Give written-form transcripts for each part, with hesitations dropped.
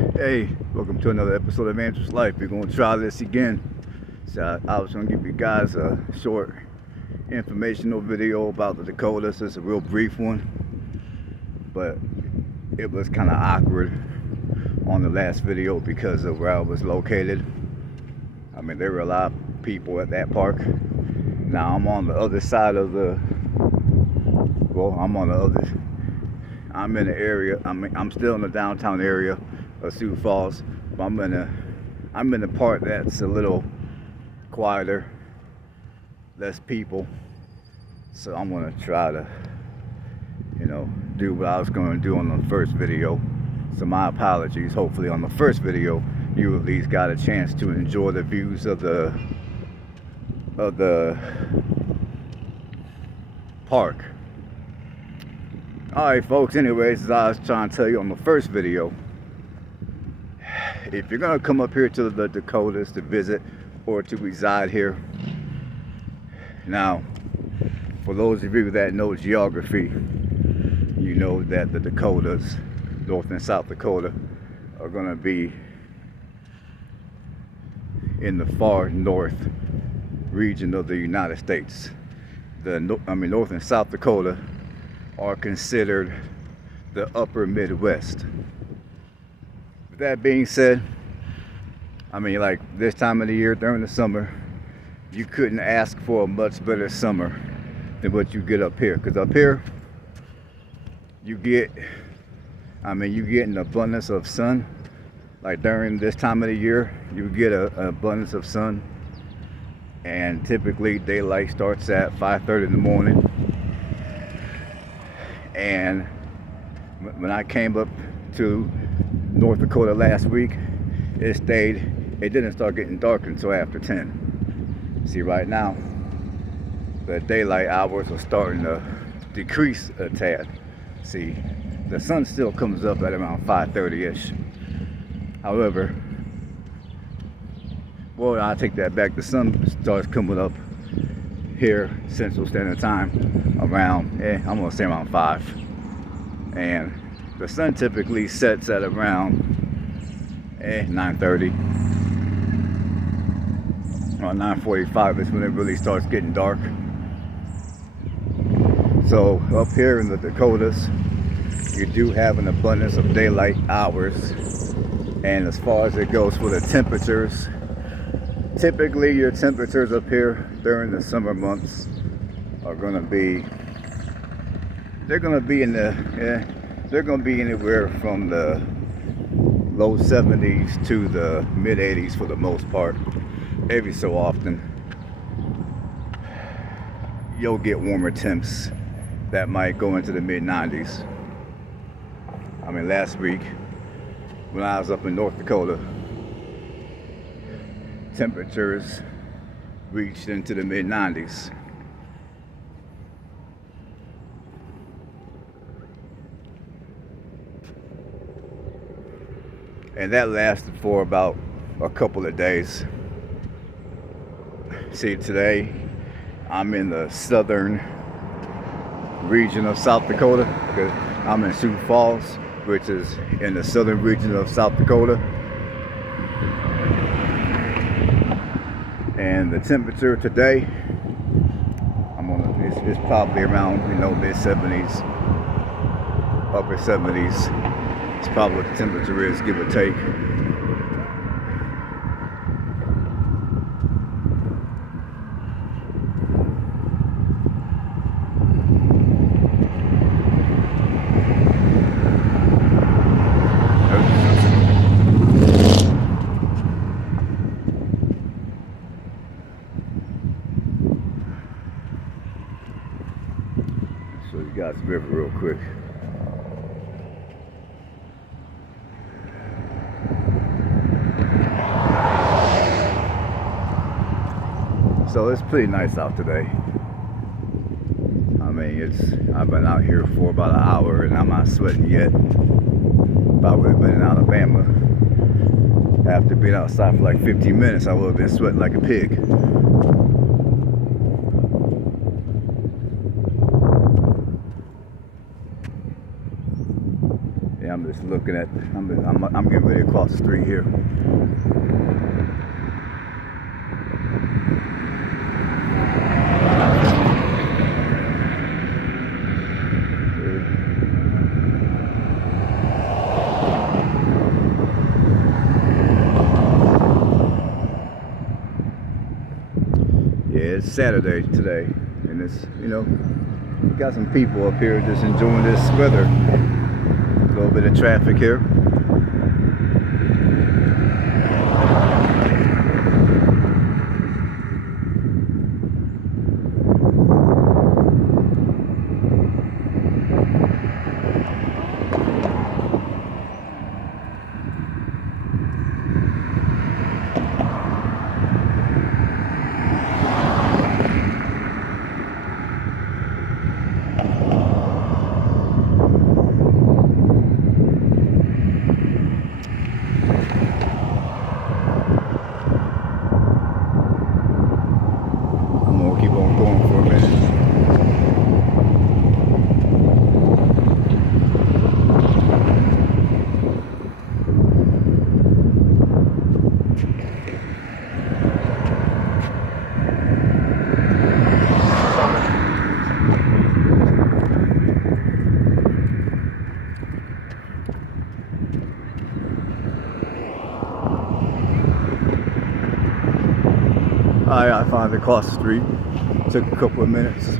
Hey, welcome to another episode of Andrew's Life. We're going to try this again. So I was going to give you guys a short informational video about the Dakotas. It's a real brief one, but it was kind of awkward on the last video because of where I was located. I mean, there were a lot of people at that park. Now I'm on the other side of I'm in the area. I'm still in the downtown area of Sioux Falls, but I'm in the part that's a little quieter, less people. So I'm gonna try to, do what I was gonna do on the first video. So my apologies. Hopefully on the first video, you at least got a chance to enjoy the views of the park. Alright folks, anyways, as I was trying to tell you on the first video, if you're going to come up here to the Dakotas to visit or to reside here, now, for those of you that know geography, you know that the Dakotas, North and South Dakota, are going to be in the far north region of the United States. North and South Dakota are considered the upper Midwest. With that being said, like this time of the year during the summer, you couldn't ask for a much better summer than what you get up here. Because up here, you get an abundance of sun. Like during this time of the year, you get an abundance of sun. And typically daylight starts at 5:30 in the morning. And when I came up to North Dakota last week, it didn't start getting dark until after 10. See, right now, the daylight hours are starting to decrease a tad. See, the sun still comes up at around 5:30-ish. However, well, I take that back. The sun starts coming up here, Central Standard Time, around, I'm gonna say around 5. And the sun typically sets at around 9:30. Around 9:45 is when it really starts getting dark. So up here in the Dakotas, you do have an abundance of daylight hours. And as far as it goes for the temperatures, typically your temperatures up here during the summer months are going to be anywhere from the low 70s to the mid 80s for the most part. Every so often you'll get warmer temps that might go into the mid 90s. Last week when I was up in North Dakota, temperatures reached into the mid 90s. And that lasted for about a couple of days. See, today I'm in the southern region of South Dakota. I'm in Sioux Falls, which is in the southern region of South Dakota. And the temperature today, it's probably around mid 70s, upper 70s. It's probably what the temperature is, give or take. So you guys river real quick. So it's pretty nice out today. I've been out here for about an hour and I'm not sweating yet. If I would have been in Alabama, after being outside for like 15 minutes, I would have been sweating like a pig. Yeah, I'm just looking at. I'm getting ready to cross the street here. Yeah, it's Saturday today, and it's, got some people up here just enjoying this weather. A little bit of traffic here. Keep on going for a minute. I finally crossed the street. Took a couple of minutes.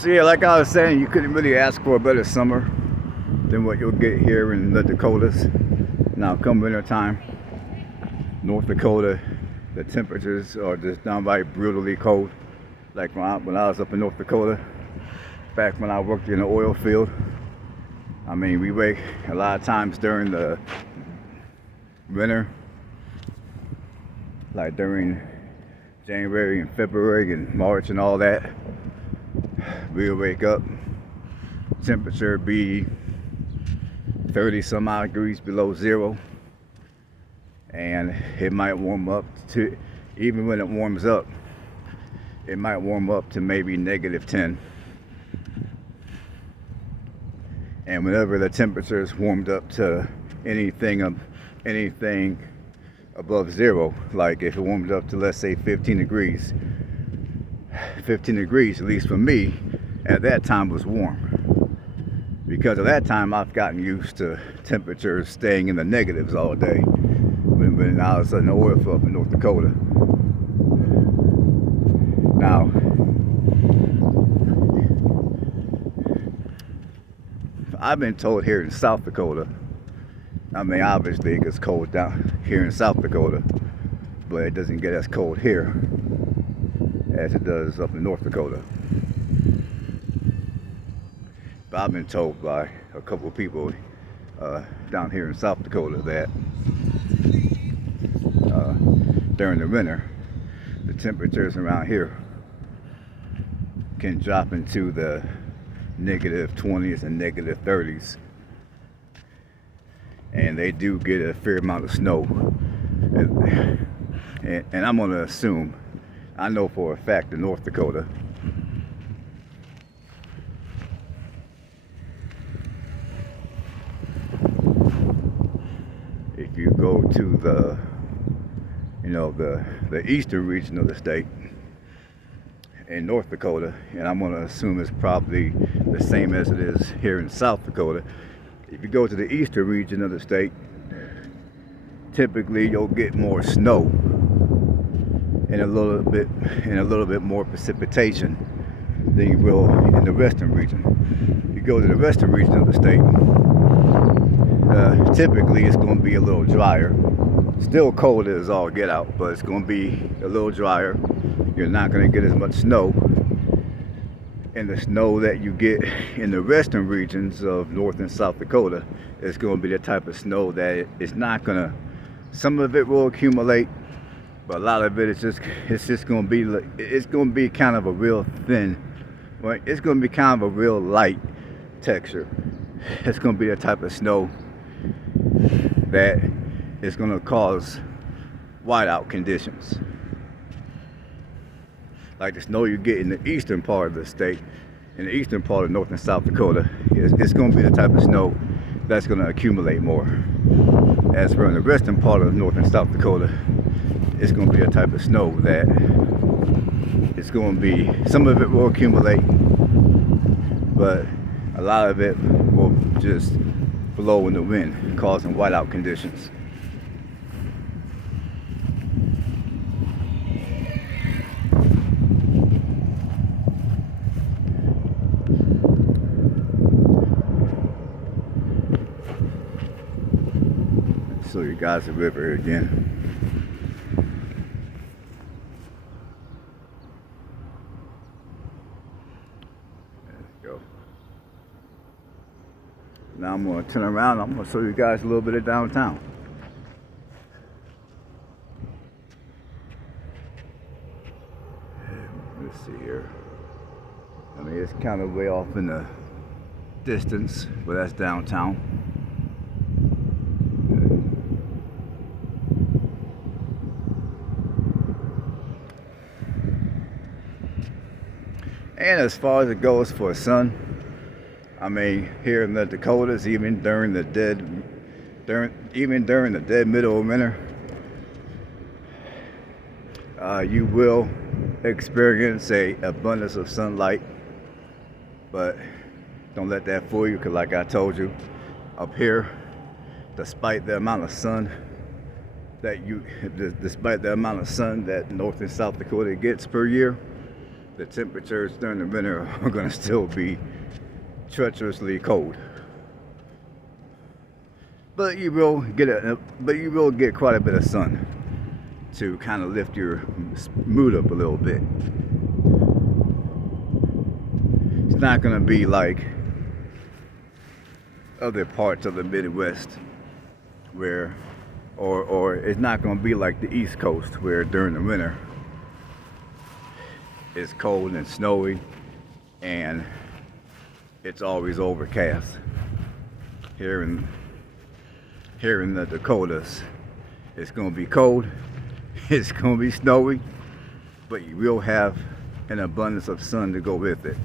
So yeah, like I was saying, you couldn't really ask for a better summer than what you'll get here in the Dakotas. Now, come winter time, North Dakota, the temperatures are just downright brutally cold. Like when I was up in North Dakota, back when I worked in the oil field. I mean, we wake a lot of times during the winter, like during January and February and March and all that, we'll wake up, temperature be 30 some odd degrees below zero, and it might warm up to, even when it warms up, it might warm up to maybe -10. And whenever the temperature is warmed up to anything above zero, like if it warmed up to, let's say, 15 degrees, at least for me, at that time was warm. Because at that time, I've gotten used to temperatures staying in the negatives all day when I was in the oil field in North Dakota. Now, I've been told here in South Dakota, I mean, obviously it gets cold down here in South Dakota, but it doesn't get as cold here as it does up in North Dakota. But I've been told by a couple of people down here in South Dakota that during the winter, the temperatures around here can drop into the -20s and -30s. And they do get a fair amount of snow. And I'm going to assume, I know for a fact in North Dakota, if you go to the eastern region of the state in North Dakota, and I'm going to assume it's probably the same as it is here in South Dakota. If you go to the eastern region of the state, typically you'll get more snow and a little bit more precipitation than you will in the western region. If you go to the western region of the state, typically it's going to be a little drier. Still cold as all get out, but it's going to be a little drier. You're not going to get as much snow. And the snow that you get in the western regions of North and South Dakota is going to be the type of snow that it's not going to, some of it will accumulate, but a lot of it is just going to be kind of a real thin, right? It's going to be kind of a real light texture. It's going to be the type of snow that is going to cause whiteout conditions. Like the snow you get in the eastern part of the state, in the eastern part of North and South Dakota, it's going to be the type of snow that's going to accumulate more. As for in the western part of North and South Dakota, it's going to be a type of snow that it's going to be, some of it will accumulate, but a lot of it will just blow in the wind, causing whiteout conditions. Show you guys the river again. Now I'm going to turn around. I'm going to show you guys a little bit of downtown. Let's see here. I mean, it's kind of way off in the distance, but that's downtown. And as far as it goes for sun, I mean, here in the Dakotas, even during the dead middle of winter, you will experience a abundance of sunlight. But don't let that fool you, because like I told you, up here, despite the amount of sun that North and South Dakota gets per year, the temperatures during the winter are going to still be treacherously cold. But you will get quite a bit of sun to kind of lift your mood up a little bit. It's not going to be like other parts of the Midwest where, or it's not going to be like the East Coast where during the winter it's cold and snowy and it's always overcast. Here in the Dakotas, it's going to be cold, it's going to be snowy, but you will have an abundance of sun to go with it.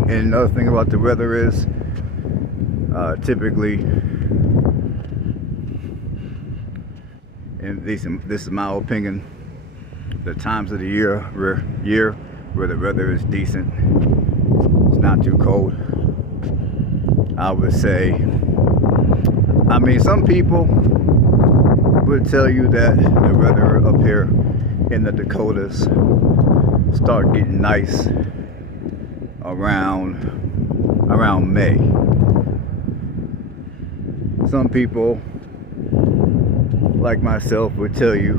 And another thing about the weather is, typically, and this is my opinion, the times of the year where the weather is decent, it's not too cold. I would say, I mean, some people would tell you that the weather up here in the Dakotas start getting nice around May. Some people, like myself, would tell you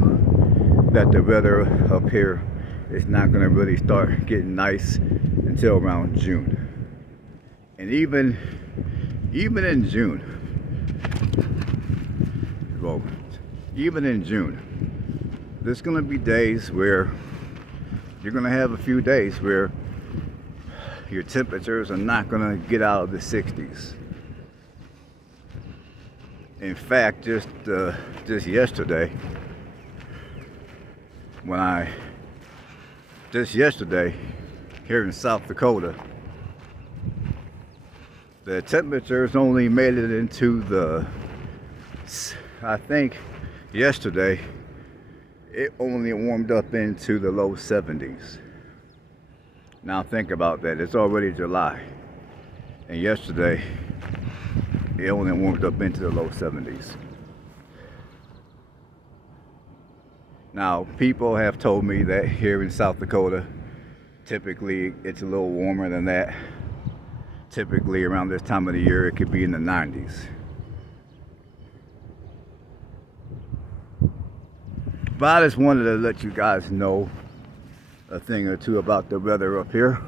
that the weather up here is not going to really start getting nice until around June. And even in June, there's going to be days where you're going to have a few days where your temperatures are not going to get out of the 60s. In fact, just yesterday, here in South Dakota, the temperatures only made it into the, I think yesterday, it only warmed up into the low 70s. Now think about that. It's already July. And yesterday, it only warmed up into the low 70s. Now, people have told me that here in South Dakota, typically it's a little warmer than that. Typically around this time of the year, it could be in the 90s. But I just wanted to let you guys know a thing or two about the weather up here.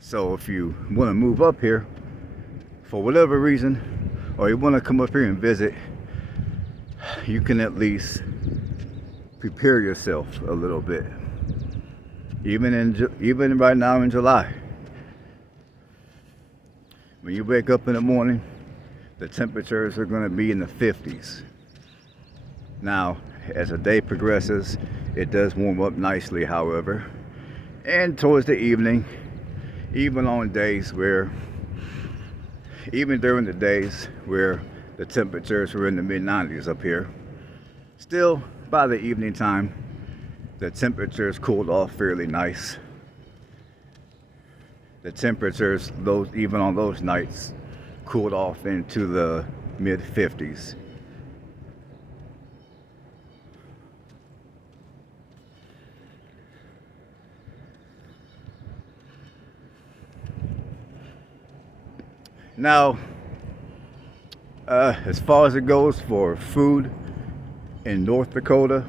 So if you want to move up here for whatever reason, or you want to come up here and visit, you can at least prepare yourself a little bit. Even right now in July, When you wake up in the morning, the temperatures are going to be in the 50s. Now, as the day progresses, it does warm up nicely, however. And towards the evening, even during the days where the temperatures were in the mid-90s up here, still by the evening time, the temperatures cooled off fairly nice. The temperatures, even on those nights, cooled off into the mid-50s. Now, as far as it goes for food in North Dakota,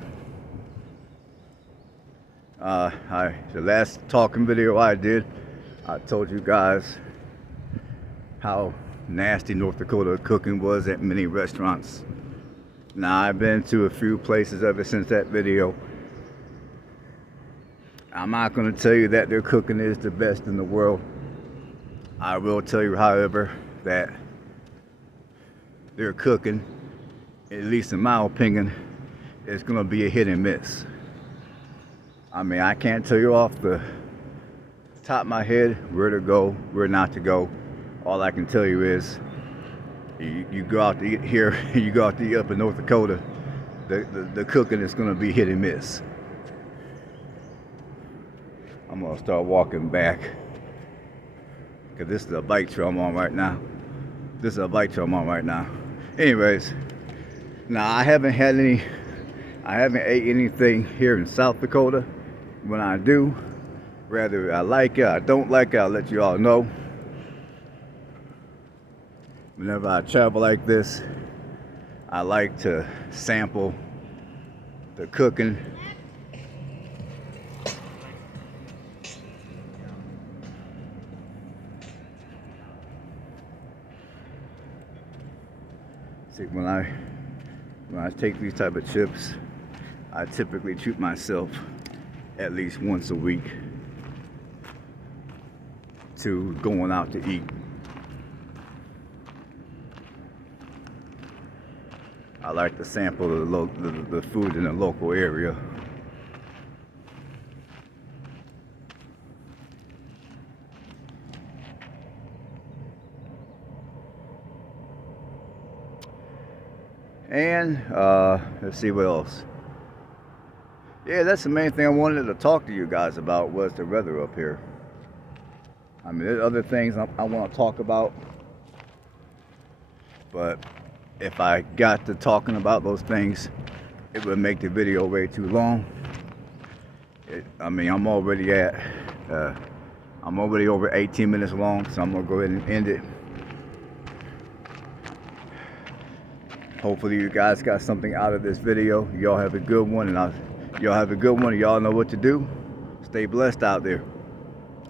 the last talking video I did, I told you guys how nasty North Dakota cooking was at many restaurants. Now, I've been to a few places ever since that video. I'm not going to tell you that their cooking is the best in the world. I will tell you, however, that their cooking, at least in my opinion, is going to be a hit and miss. I mean, I can't tell you off the top of my head where to go, where not to go. All I can tell you is, you go out to eat here, you go out to eat up in North Dakota, the cooking is going to be hit and miss. I'm going to start walking back, because this is a bike trail I'm on right now. Anyways, now I haven't ate anything here in South Dakota. When I do, whether I like it, I don't like it, I'll let you all know. Whenever I travel like this, I like to sample the cooking. See, when I take these type of trips, I typically treat myself at least once a week to going out to eat. I like to sample the food in the local area. And let's see what else. Yeah, that's the main thing I wanted to talk to you guys about, was the weather up here. I mean, there's other things I want to talk about, but if I got to talking about those things, it would make the video way too long. I'm already over 18 minutes long, so I'm gonna go ahead and end it. Hopefully you guys got something out of this video. Y'all have a good one, and y'all know what to do. Stay blessed out there.